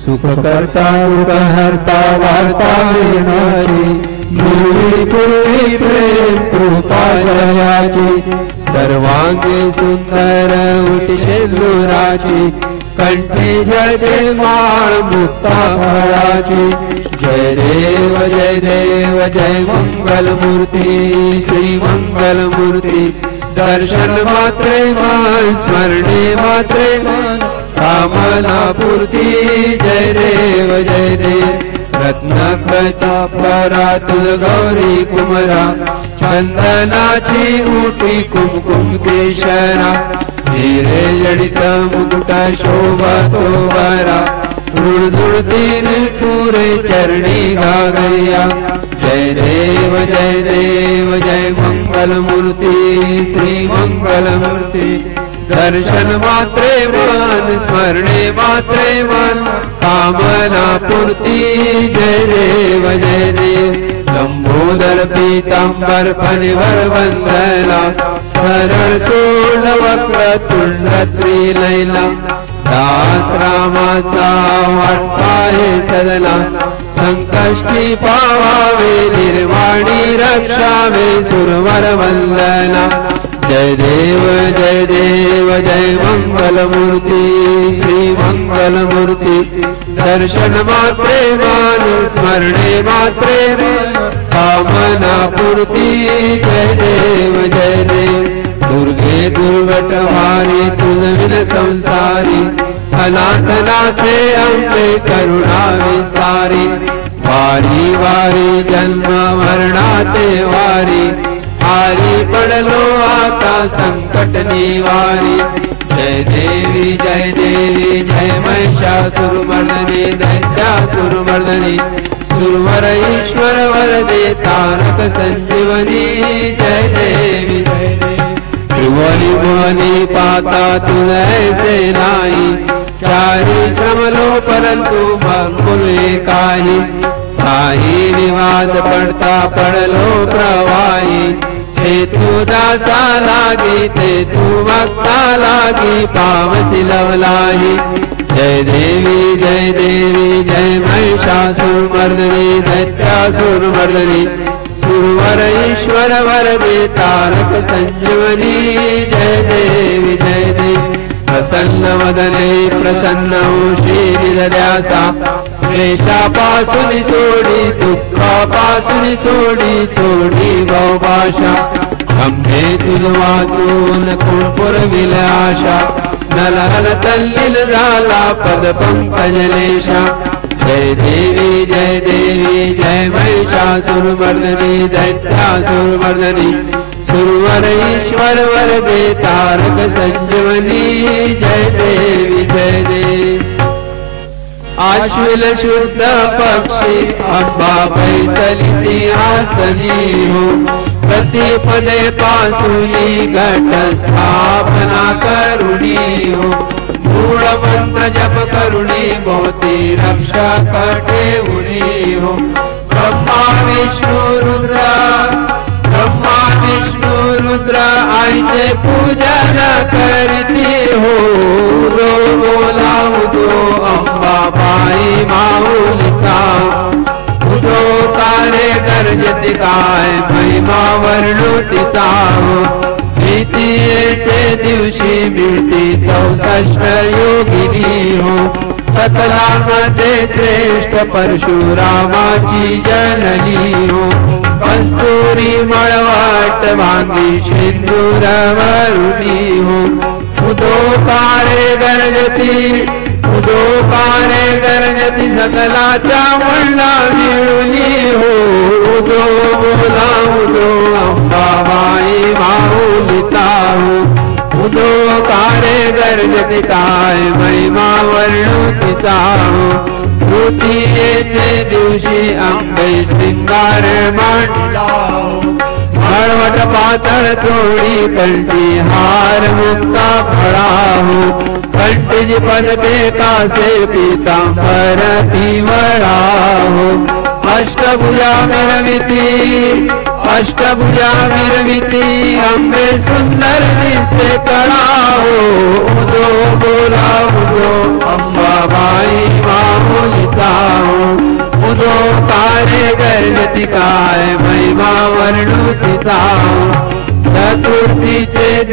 सुख करता दुःख हरता वार्ता विनाची, पूर्वी पूर्वी प्रेम कृपा जयाची, सर्वांगे सुंदर उटी शेंदुराची, कंठी जळते माळ मुक्ता फळाची. जय देव जय मंगलमूर्ती श्री मंगलमूर्ती. दर्शन मात्रे मान स्मरणे मात्रे मान कामना पूर्ती. जय देव रत्नकथा परा तुझ गौरी कुमरा, चंदनाची उटी कुमकुम केशरा, हिरे जडित मुकुट शोभा तो बरा, धुळधुळतीन पुरे चरणी गागया. जय देव जय मंगलमूर्ती श्री मंगलमूर्ती. दर्शन मात्रे मान स्मरणे मात्रे मान कामना पूर्ती. जय देव लंबोदर पीतांबर फणिवर वंदना, सरळ सोल वक्र तुंड त्रिनयना, दास रामाचा वाटता हे सदना, संकष्टी पावावे निर्वाणी रक्षावे सुरवर वंदना. जय देव जय मंगलमूर्ती श्री मंगलमूर्ती. दर्शन मात्रे मान स्मरणे मात्रे मान कामना पूर्ती. जय देव दुर्गे दुर्गट भारी तुझविन संसारी, अनाथनाथे अंबे करुणा विस्तारी, वारी वारी जन्म मरणाते वारी, आरी पडलो आता संकट निवारी. जय देवी जय महिषासुरमर्दिनी दैत्यासुरमर्दिनी, सुरवर ईश्वर वरदे तारक संजीवनी. जय देवी त्रिभुवनी भुवनी पाता तुझ ऐसे नाही, चारी श्रमलो परंतु मंगुल काही, काही विवाद पडता पडलो प्रवाही, ते तू दासा लागी ते तू भक्ता लागी पावसी लवलाही. जय देवी जय महिषासुरमर्दिनी दैत्यासुरमर्दिनी, सुरवर ईश्वर वरदे तारक संजीवनी. जय देवी प्रसन्न वदने प्रसन्न शीर्षा, क्लेशापासून सोडी दुःखापासून सोडी भाषा, अंबे तुझ वाचून कोण पुरविल आशा, नलहल तल्लील झाला पद पंकजलेशा. जय देवी जय महिषासुरमर्दिनी दैत्यासुरमर्दिनी, सुरवर ईश्वर वरदे तारक संजीवनी. जय देवी आश्विन शुद्ध पक्षी अंबा बैसली सिंहासनी हो, प्रतिपदे पासूनी घट स्थापना करुणी हो, मूळ मंत्र जप करुणी भोवती रक्षा कठेउनी हो. ब्रह्मा विष्णु रुद्र आईचे पूजन करीती हो, उदो बोला उदो अंबाबाई माऊलिका, उदो कारे गर्जती काय महिमा वर्णुतिता हो. द्वितीयेचे दिवशी मिळती 64 योगिनी हो, सकलांमध्ये श्रेष्ठ परशुरामाची जननी हो. कस्तुरी मळवाट भांगी सिंदूर वरुणी हो, उदोकारे गरजती सकलाच्या मंडा मिळुनी हो. उदो बोला उदो अंबाबाई माऊलिता हो, उदोकारे गरजती काय महिमा वर्णुतिता हो. तृतीयेचे दिवशी अंबे श्रृंगार मांडला हो, मळवट पातळ थोडी कंठी हार मुक्ता फळा हो. कंठीची पदके कासे पीतांबर पिवळा हो. अष्टभुजा मिरविती अंबे सुंदर दिसते कळा हो. उदो बोला उदो अंबाबाई माऊ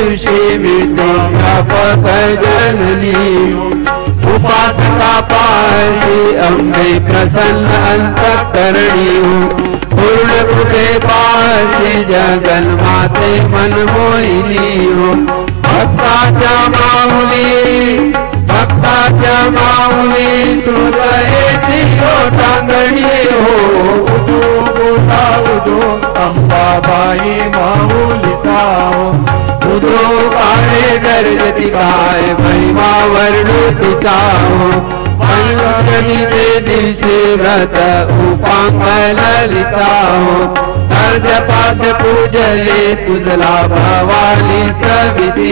दिवशी मिळते व्यापक जननी उपासका पाशी अंबे प्रसन्न अंतःकरणी पूर्ण कृपे पाशी जगन्माते मन मोहिनी भक्ताच्या माऊली श्रुतयेची टांगणी उदो अंबाबाई माऊलीचा उदो काळे गर्जती काय महिमा वर्णू तिचा पंचमीचे दिवशी व्रत उपांग ललिता अर्धपाद्य पूजले तुझला भवानी सविती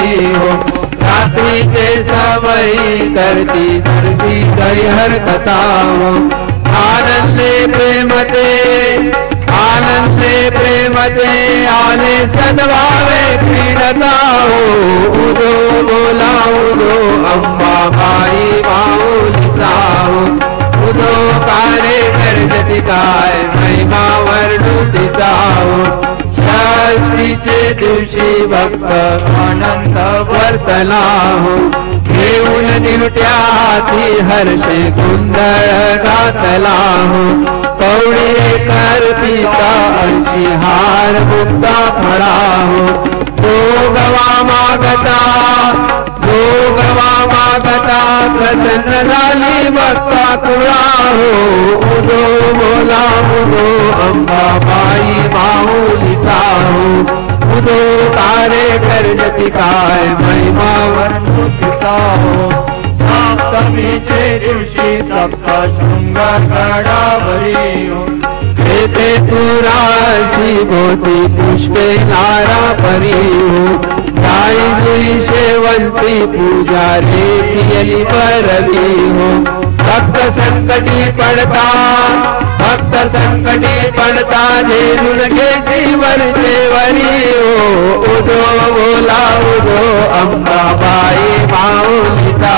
रात्रीचे सवयी करती धरती हर कथा आनंदे प्रेमते आले सद्भावे क्रीडता उदो बोला उदो अंबाबाई माऊलीचा उदो कार्य गर्जती काय महिमा वर्णू तिचा षष्टीचे दिवशी भक्त आनंद वर्तला घेऊन दिवट्याती हर्षे गोंधळ घातला कवडी करतीचा अंशी हार मुक्ता फळा जोगवा मागता प्रसन्न झाली भक्ता तुळा उदो बोला उदो अंबाबाई माऊलीचा उदो कार्य गर्जती काय महिमा वर्णू तिचा सप्तमीचे दिवशी सप्त शृंगार गडावरी तेथे तुराशी भोवती पुष्पे नारा परी जाई शेवंती पूजा रे पियली परवी भक्त संकटी पडता झेलून घ्यायची वरचे वरी उदो बोला उदो अंबाबाई माऊलीचा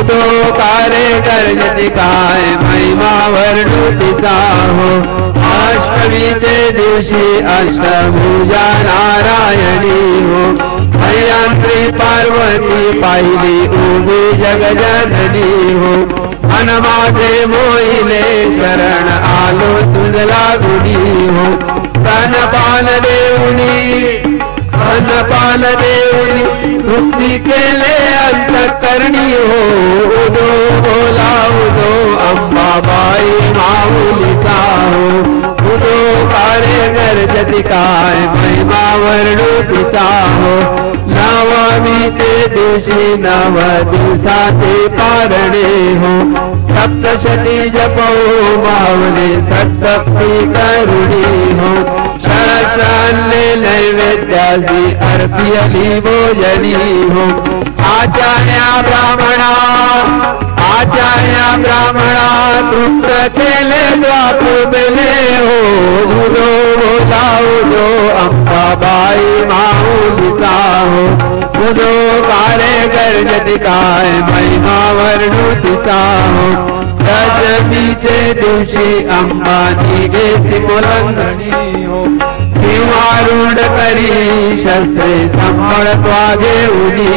उदो कार्य गर्जती काय महिमा वर्णू तिचा अष्टमीचे दिवशी अष्टभुजा नारायणी भयंत्री पार्वती पाहिली उभी जगजननी मन माझे मोहिले शरण आलो तुझला गुणी स्तनपान देऊनी मुक्ती केले अंतःकरणी उदो बोला उदो अंबाबाई माऊलीचा उदो कार्य गर्जती काय महिमा वर्णू तिचा नवमीचे दिवशी नव दिवसाचे पारणे सप्तशती जपो मावले सप्तपी करुणी शरसान्ने नैवेद्यासी अर्पियली भोजनी आचार्या ब्राह्मणा तृप्त केले द्वाप बेले उदो बोला उदो अंबाबाई माऊलीचा उदो कार्य गर्जती काय महिमा वर्णू तिचा दशमीचे दिवशी अंबानी घेसी मुलंगणी सिंहारूढ करी शस्त्रे संभळत्वा घेऊनी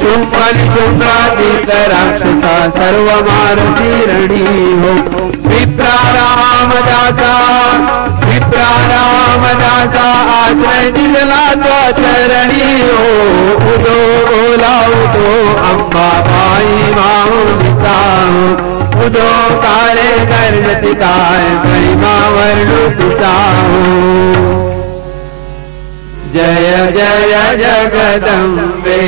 शुंभादिक राक्षसा सर्व मारसी रणी विप्रा रामदासा आश्रय दिला तो चरणी उदो बोला उदो अंबाबाई माऊलीचा उदो कार्य गर्जती काय महिमा वर्णू तिचा जय जय जगदंबे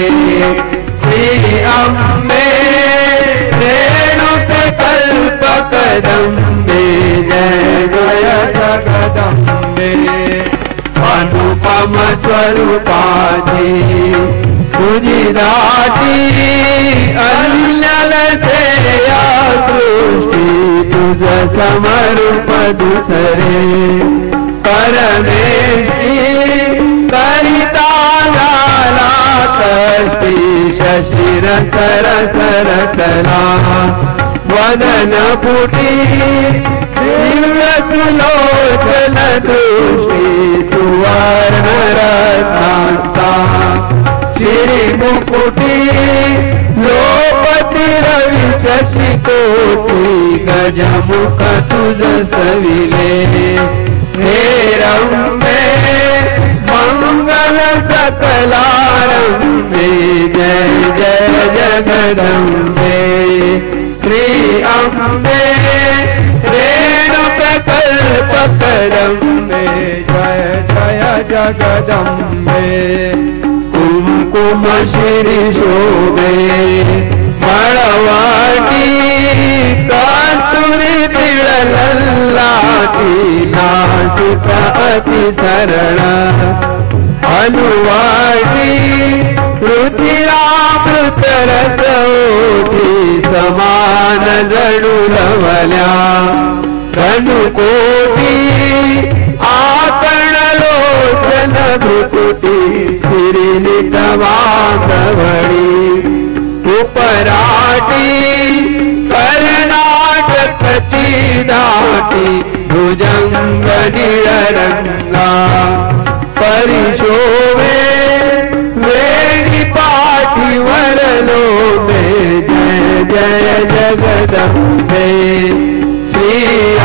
श्री अंबे रेणुक कल्पकदंबे जय जय जगदंबे अनुपम स्वरूपाची तुझी दाटी अन्यल से या सृष्टी तुझ समरूप दुसरे परमेशी करिता झाला कष्टी शशिर सरसला वदन फुटी दिव्य सुलोचन दृष्टी सुव स्वर्णरत्नांचा शिरी मुकुटी लोपती रवी शशिकोटी गजमुख तुझ सविले हे रंबे मंगल सकलारंबे जय जय जगदंबे श्री अंबे कल्पकरंबे जय जय जगदंबे कुमकुम श्री शोभे मळवाटी कस्तुरी तिळलल्लाटी नासिक अति सरळ अनुवाटी रुधिरामृत रसोटी समान जणू लवल्या धनुकोटी आकर्णलोचन भ्रुकुटी श्रीनितवासवळी उपराटी कर्णाटकची दाटी भुजंग निळरंगा परिशोभे वेणी पाठीवर लोभे जय जय जगदंबे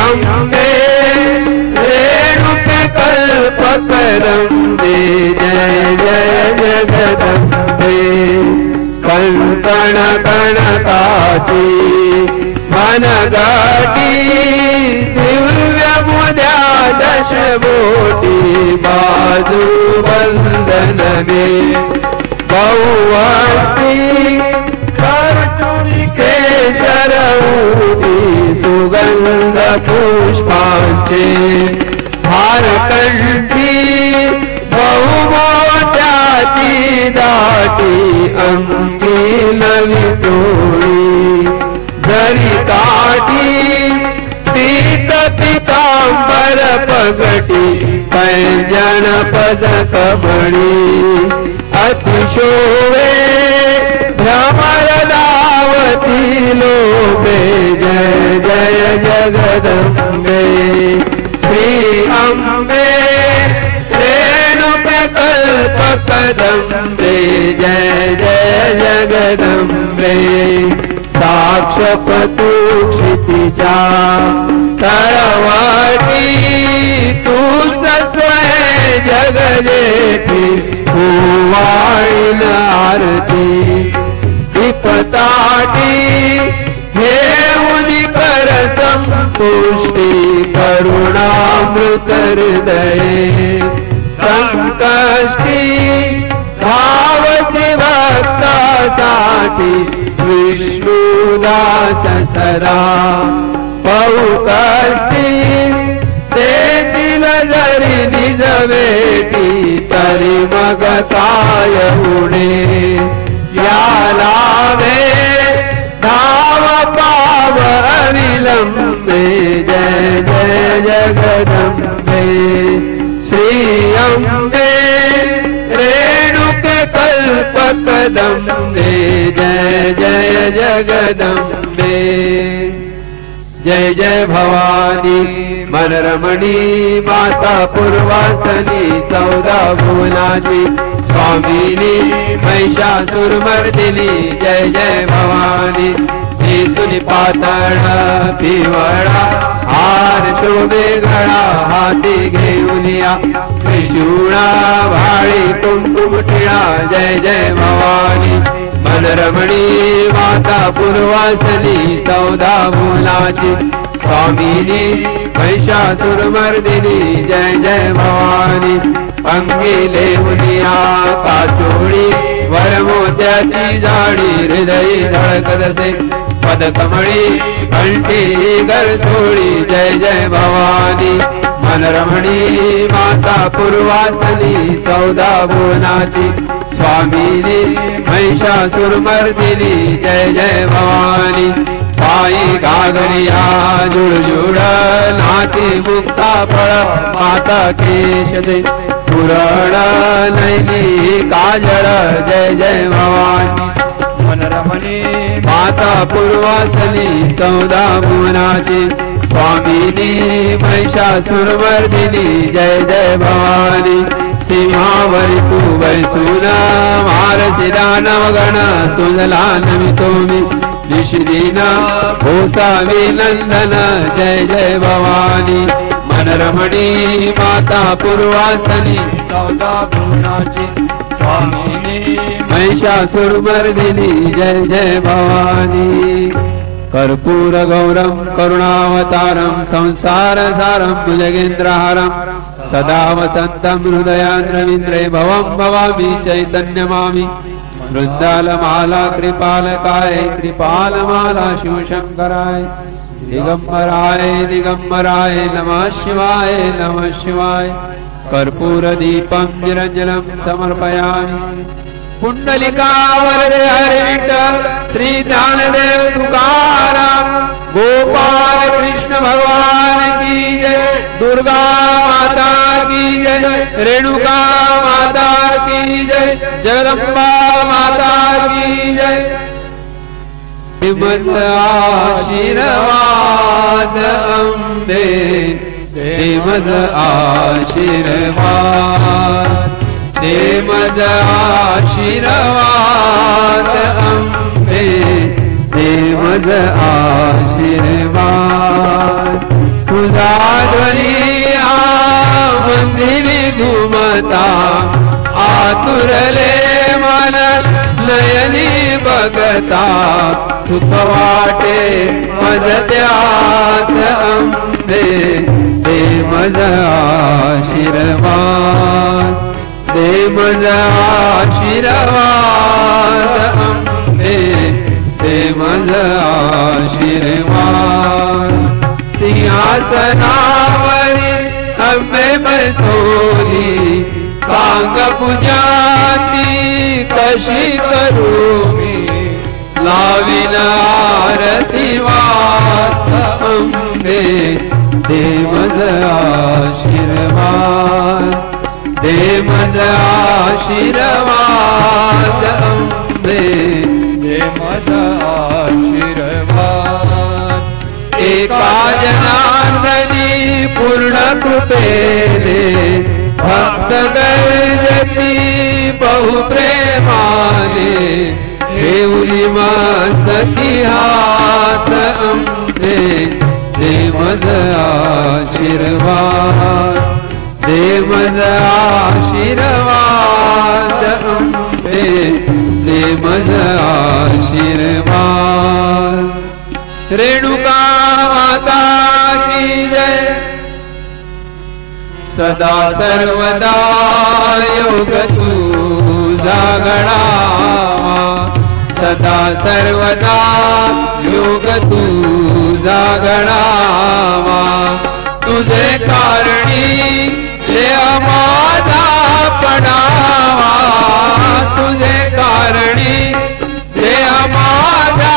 अंबे रेणुके कल्पकरंबे जय जय जगदंबे कंकण कणकाची मनगाटी दिव्य मुद्या दशबोटी बाजू वंदनगे बहुवस्ती केशरऊटी सुगंध पुष्पांचे हारकंठी बहुमोत्याची दाटी अंगी नवी चोळी जरी काठी पीत पितांबर पगटी पैंजन पदक मणी अतिशोभे भ्रमर दावती लोभे जय जय जगदंबे श्री अंबे रेणुके कल्पकदंबे जय जय जगदंबे साक्षपतु क्षितिजा तळवाटी तूच स्वय जगजेठी भुवाळीन आरती दीपताटी हे उदिकर संपुष्टी करुणामृत हृदये संकष्टी भावती भक्तासाठी विष्णुदास सरा बहुकष्टी तेथील जरी निज वेटी तरी मग काय उडे या लावे धाव पाव अविलंबे जय जय जगदंबे श्री अंबे रेणुके कल्पकदंबे जय जय जगदंबे जय जय भवानी मनरमणी माता पूर्वासनी 14 भुवनाची स्वामिनी महिषासुरमर्दिनी जय जय भवानी सुनी पातळ पिवळा हार शोभे गळा हाती घेऊन या त्रिशूळा भाळी कुंकुम टिळा जय जय भवानी मनरमणी माता पूर्वासनी 14 भुवनाची स्वामिनी महिषासुरमर्दिनी जय जय भवानी अंगी लेवनिया काचोळी वरमोत्याची जाडी हृदय धडकदसे पदकमळी कंठी गरसोळी जय जय भवानी मनरमणी माता पूर्वासनी 14 भुवनाची स्वामिनी महिषासुरमर्दिनी जय जय भवानी पायी घागरिया जुळजुळ नाची मुक्ता फळ माता केशदे पुरण नैनी काजळ जय जय भवानी मनरमणी माता पूर्वासनी 14 भुवनाची स्वामिनी महिषासुरमर्दिनी जय जय भवानी सीमावरी तू वैसूना मारसी दानवगण तुझला नमितो मी दिशदीना भूसावी नंदन जय जय भवानी मनरमणी माता पूर्वासनी सौदा भुवनाची स्वामिनी महिषासुरमर्दिनी जय जय भवानी कर्पूर गौरम करुणावतारम संसार सारम भुजगेन्द्रहारम सदा वसंतम हृदयान्द्रविन्द्रे भवं भवामि चैतन्यमामि वृंदालमाला कृपालकाय कृपालमाला शिवशंकराय दिगंबराय नमः शिवाय कर्पूर दीपं निरंजनं समर्पयामि पुंडलिकावरदे हरे विठ्ठल श्री ज्ञानदेव तुकाराम गोपाल कृष्ण भगवान की जय दुर्गा माता की जय रेणुका माता की जय जगदम्बा माता की जय मद आशीर्वाद अम्बे मद आशीर्वाद मद आशीर्वाद अम्बे मद आशीर्वाद तुझा ध्वनी मंदिरी घुमता आतुरले मन नयनी बघता सुख वाटे मज त्यात अम्बे मज आशीर्वाद मज आशीर्वाद अम्बे मज आशीर्वाद सिंहासनावरी अम्बे बसोली सांग पूजाती कशी करू मी लावीन आरती वात अम्बे मज आशीर्वाद मज आशीर्वाद अम्बे मज आशीर्वाद एका जनार्दनी पूर्ण कृपेने भक्त गर्जती बहुप्रेमाने देऊली मस्तकी हात अम्बे मज आशीर्वाद मज आशीर्वाद अम्बे मज आशीर्वाद रेणुका माता की जय सदा सर्वदा योग तुझा गणावा सदा सर्वदा योग तुझा गणावा तुझे कारणी माझा पडावा तुझे कारणी माझा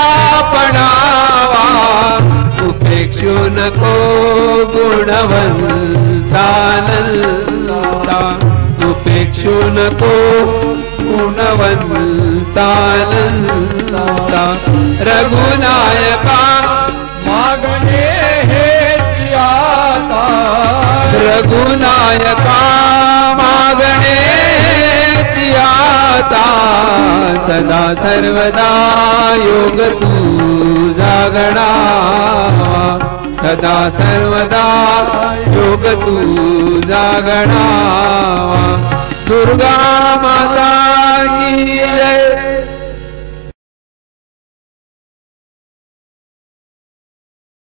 पडावा उपेक्षू नको गुणवंतानंता उपेक्षू नको गुणवंतानंता रघुनायका मागणे हे आता रघुनायका मागणे आता सदा सर्वदा योग तुझा गणावा सदा सर्वदा योग तुझा गणावा दुर्गा माता की जय